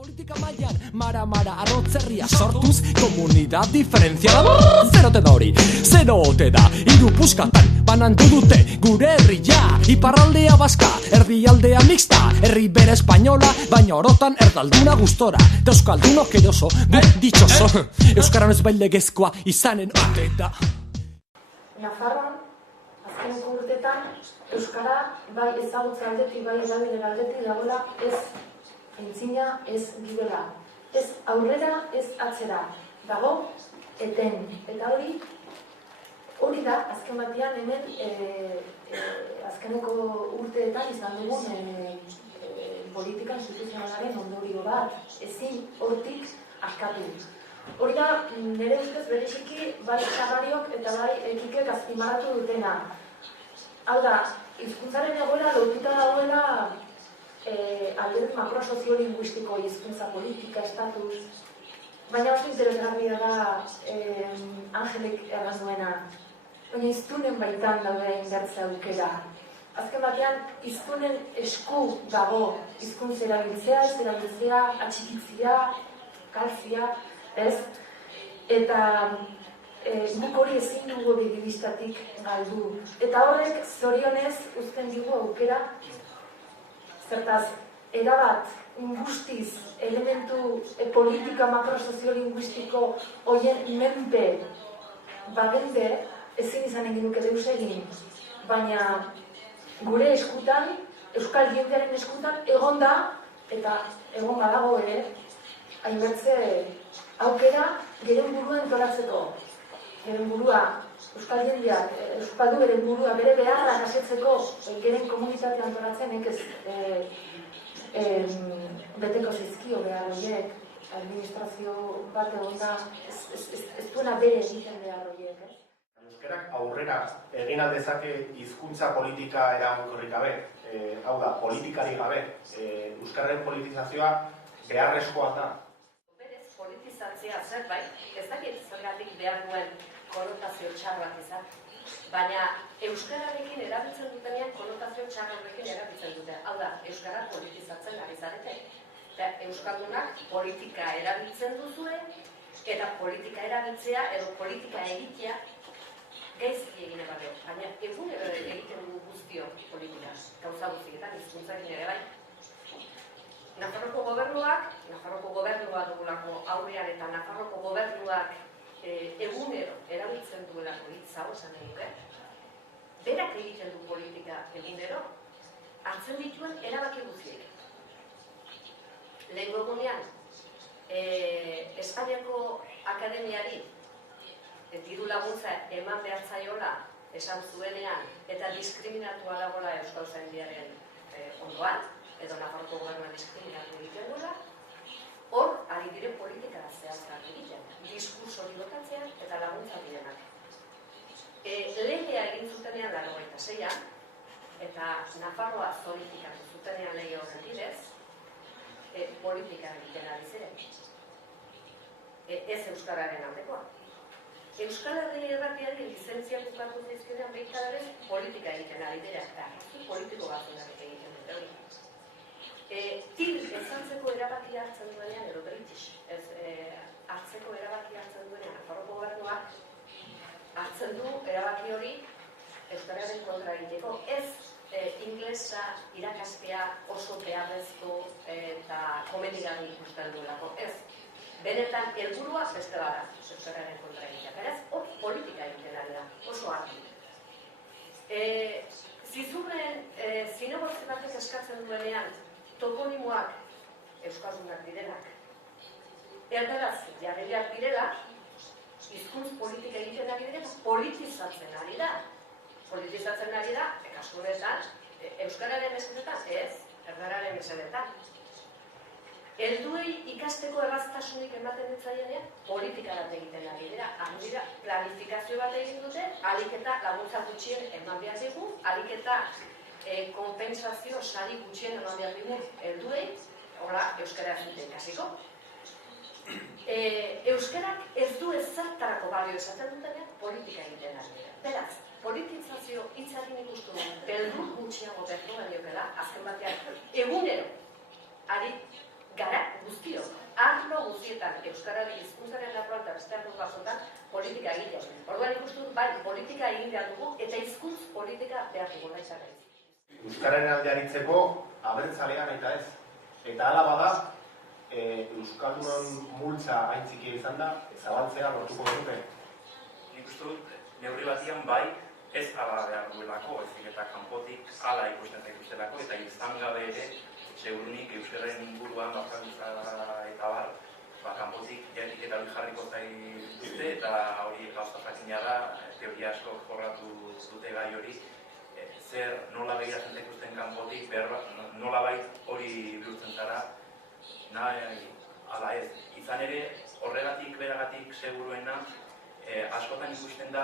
Politika mailan, mara arrotzerria sortuz, komunidad diferentziala zero te da hori, zero ote da, hiru puskatan, banandu dute gure herria, iparraldea baska, erdialdea mixta, herri bere espainola, baina orotan erdalduna gustora, eta euskaldunok eroso, ditxoso, euskaran ez bailegezkoa izanen ote da. Nafarroan, azkeneko urtetan, euskara bai ezagutza aldetik, bai erabilera aldetik dagoela ez entzina, ez gibela, ez aurrera, ez atzera, dago eten. Eta hori da, azken batean hemen azkeneko urteetan izan dugun politika instituzionalaren ondorio bat, ezin hortik askatu. Hori da, nire ustez bereziki bai Sagariok eta bai Ekikek azpimarratu dutena. Hau da, hizkuntzaren egoera lotuta dagoela alderdi makrosoziolingüistiko hizkuntza politika, estatus, baina oso interesgarria da Angelek erran duena. Baina hiztunen baitan daude indartze aukera. Azken batean, hiztunen esku dago hizkuntza erabiltzea, ez erabiltzea, atxikitzea, kalzia, ez? Eta guk hori ezin dugu bidibistatik galdu. Eta horrek zorionez uzten digu aukera. Zertaz, erabat, guztiz, elementu politika makrosoziolingüistiko horien menpe bagende, ezin izan egin duke deus egin, baina gure eskutan, euskal jendearen eskutan, egon da, eta egon badago ere, hainbertze aukera geren burua entoratzeko. Geren burua, euskal jendeak, euskal beren burua, bere beharrak asetzeko, geren komunitatea antoratzen, beteko zizkio behar horiek, administrazio bat egon da, ez duena bere egiten behar horiek. Euskarak aurrera egin aldezake hizkuntza politika eraginkorrik gabe, hau da, politikari gabe, euskararen politizazioa beharrezkoa da. Berez, politizatzea zerbait, ez dakit zergatik behar duen konotazio txar bat izan, baina euskararekin erabiltzen dutenean konotazio txar horrekin erabiltzen dute. Hau da, euskara politizatzen ari zarete. Eta euskaldunak politika erabiltzen duzue, eta politika erabiltzea edo politika egitea gaizki egin ebateo. Baina egunero egiten dugu guztio politika, gauza guztietan, hizkuntzarekin ere bai. Nafarroko gobernua dugulako aurrean eta Nafarroko gobernuak egunero erabiltzen duelako hitz hau esan nahi duke, berak egiten du politika egunero, hartzen dituen erabaki guztiek. Lehengo egunean, Espainiako Akademiari diru laguntza eman behar zaiola esan zuenean eta diskriminatua dagoela Euskaltzaindiaren ondoan, edo Nafarroko gobernuan diskriminatu egiten duela, hor, ari dire politika zehazkak egiten, diskurso hori lokatzean eta laguntza direnak. Legea egin zutenean 96an, eta Nafarroa zorifikatu zutenean lege horren bidez, politika egiten ari ziren. Ez euskararen aldekoa. Euskal Herri Erratiari lizentzia bukatu zizkenean behitararen politika egiten ari dira, eta politiko batzunak egiten dute hori. Til ezantzeko erabaki hartzen duenean, edo British, hartzeko erabaki hartzen duenean, Nafarroko gobernuak hartzen du erabaki hori euskararen kontra egiteko. Ez inglesa irakastea oso beharrezko eta komenigarri ikusten duelako. Ez, benetan helburua beste bada euskararen kontra egitea. Beraz, hor politika egiten ari da, oso argi. Zizurren zinegotzi batek eskatzen duenean, toponimoak euskaldunak direnak. Erdaraz jarriak direla, hizkuntz politika egiten ari direla, politizatzen ari da. Politizatzen ari da, kaskonetan, euskararen mesedetan, ez, erdararen mesedetan. Helduei ikasteko erraztasunik ematen ditzaienean, politika bat egiten ari dira. Dira, planifikazio bat egin dute, ahalik eta laguntza gutxien eman behar digu, ahalik eta kompensazio sari gutxien eman behar digu helduei, hola, euskara zuten ikasiko. Euskarak ez du ezertarako balio esaten dutenean, politika egiten ari dira. Beraz, politizazio hitzarekin ikustu da, beldur gutxiago bertu badiokela, azken batean, egunero, ari gara guztio. guztietan euskarari hizkuntzaren arloan eta beste arlo batzuetan politika egitea. Orduan ikusten dut bai politika egin behar dugu eta hizkuntz politika behar dugu nahi zara. Euskararen alde aritzeko abertzalean eta ez. Eta hala bada, Euskaldunon multza haintzikia izan da, zabaltzea lortuko dute. Nik uste dut, neurri batian bai, ez ala behar duelako, ezik eta kanpotik ala ikusten zaituztelako, eta izan gabe ere, segurunik euskararen inguruan bakagutza eta bar, kanpotik jatik eta hori jarriko zaituzte, eta hori gauza jakina da, teoria asko jorratu dute gai hori, zer nola begiratzen zaituzten kanpotik, nola bai hori bihurtzen zara, nahi, ala ez. Izan ere, horregatik, beragatik seguruena, askotan ikusten da,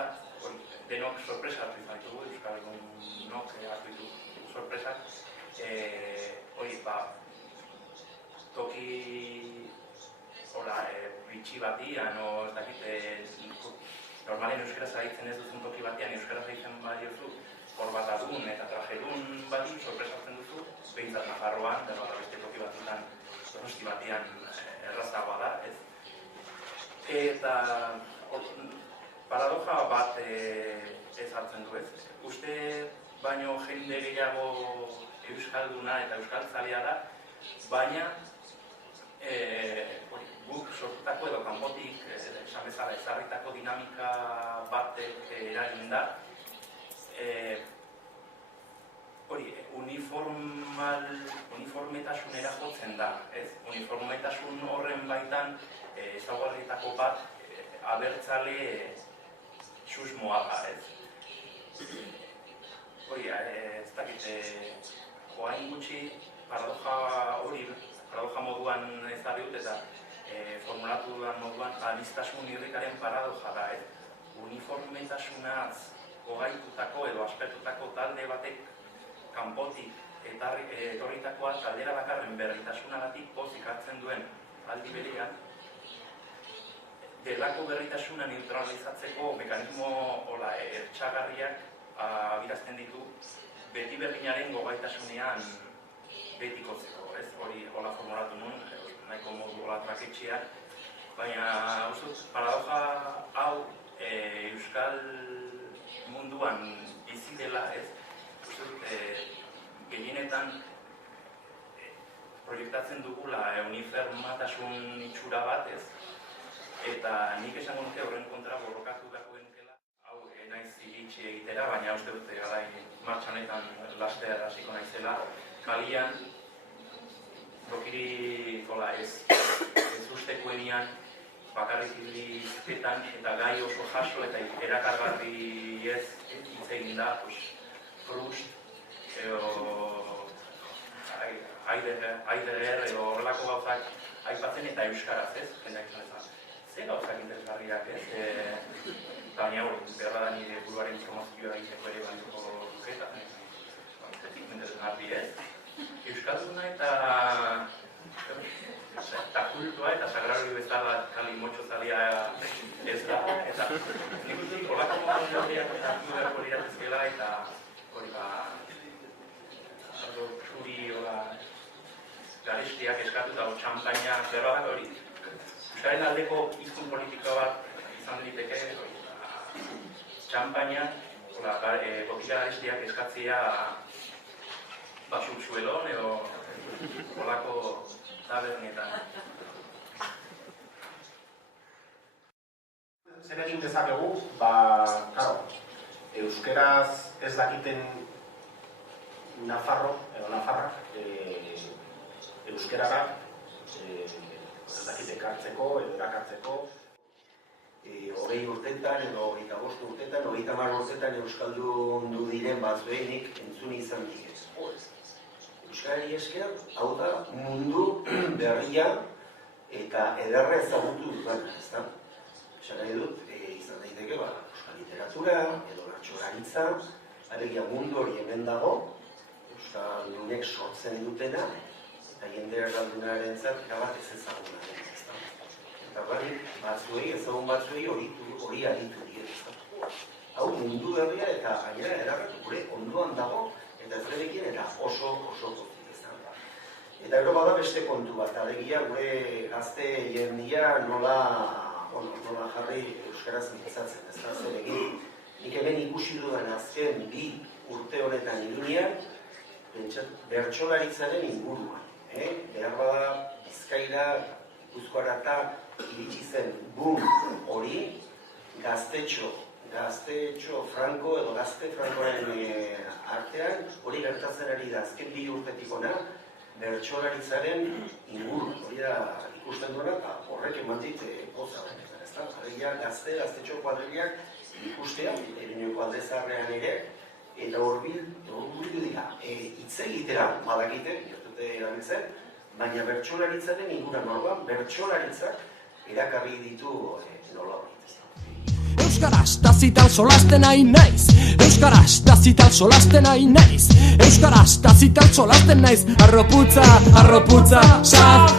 denok sorpresa hartu izan ditugu, Euskaldunok hartu ditugu sorpresak, hori, toki bitxi batian, ez dakit, normalen euskaraz aditzen ez duzun toki batian, euskaraz aditzen badiozu, hor bat adun eta trajedun bati sorpresa hartzen duzu, behintzat Nafarroan, beste toki batian, Donosti batian errazagoa da, ez? Eta paradoja bat ez hartzen du, ez? Uste baino jende gehiago euskalduna eta euskaltzalea da, baina guk sortutako edo kanpotik esan bezala ezarritako dinamika batek eragin da, hori, uniformetasunera jotzen da, ez? Uniformetasun horren baitan ezaugarrietako bat abertzale susmoa da, ez? Hori, ez dakit, joain gutxi paradoja moduan ezarri dut eta formulatu dudan moduan aniztasun irrikaren paradoja da, ez? Uniformetasunaz gogaitutako edo aspertutako talde batek kanpotik etorritakoa taldera bakarren berritasunagatik pozik hartzen duen aldi berean, delako berritasuna neutralizatzeko mekanismo ertxagarriak abirazten ditu beti berdinaren gogaitasunean betikotzeko, ez? Hori hola formulatu nun, nahiko modu hola traketxeak, baina paradoja hau euskal munduan bizi dela, ez? Gehienetan proiektatzen dugula uniformatasun itxura bat, ez? Eta nik esango nuke horren kontra borrokatu beharko genukela. Hau, naiz iritsi egitera, baina uste dut martxanetan laster hasiko naizela. Kalian, tokiri ez ustekoenian, bakarrik izketan eta gai oso jaso eta erakargarri ez hitz egin da, Proust, Heidegger edo horrelako gauzak aipatzen eta euskaraz, ez? Jendeak izan ezan. Ze gauzak interesgarriak, ez? Baina hori, berra da nire buruaren promozioa egiteko ere balituko duke, eta zetik interesgarri, ez? Euskalduna eta kultua eta sagrari bezala kali motxozalea ez da, eta nik uste horlako modu horiak hartu beharko liratezkela eta hori zuri garestiak eskatu eta txampaina zerra hori euskaren aldeko hizkun politika bat izan diteke txampaina botila garestiak eskatzea basutsuelon edo horlako tabernetan. Zer egin dezakegu, euskeraz ez dakiten Nafarro edo Nafarrak euskerara ez dakit ekartzeko edo erakartzeko 20 urtetan edo 25 urtetan, 30 urtetan euskaldun du diren batzuenik entzun izan digez. Euskarari esker, hau da mundu berria eta ederra ezagutu dutan, ezta? Esan nahi dut, izan daiteke euskal literatura edo bertsolaritza, alegia mundu hori hemen dago, euskaldunek sortzen dutena, eta jende erraldunaren zat, erabat ez ezaguna dena, ezta? Eta batzuei, ezagun batzuei hori aditu dira, ezta? Hau mundu berria eta gainera erabatu gure ondoan dago, eta ez berekin eta oso pozik ezta. Eta gero bada beste kontu bat, alegia gure gazte jendia nola jarri euskaraz mintzatzen, ez da zer egin. Nik hemen ikusi dudan azken 2 urte honetan Iruñean, bertsolaritzaren inguruan. Behar bada Bizkaira, Gipuzkoara eta iritsi zen boom hori, gaztetxo franko edo gazte frankoaren artean, hori gertatzen ari da azken 2 urtetik ona, bertsolaritzaren inguruan. Hori da ikusten duena, eta horrek eman dit poza benetan, ez da? Jarria gaztetxo kuadrillak ikustea, Iruñeko alde zaharrean ere, eta horbildu dira, hitz egitera badakite, gertute erabiltzen, baina bertsolaritzaren inguruan orduan, bertsolaritzak erakarri ditu nola hori. Euskaraz tazital solasten nahi naiz, euskaraz tazital solasten nahi naiz, euskaraz tazital solasten naiz, arroputza, saf,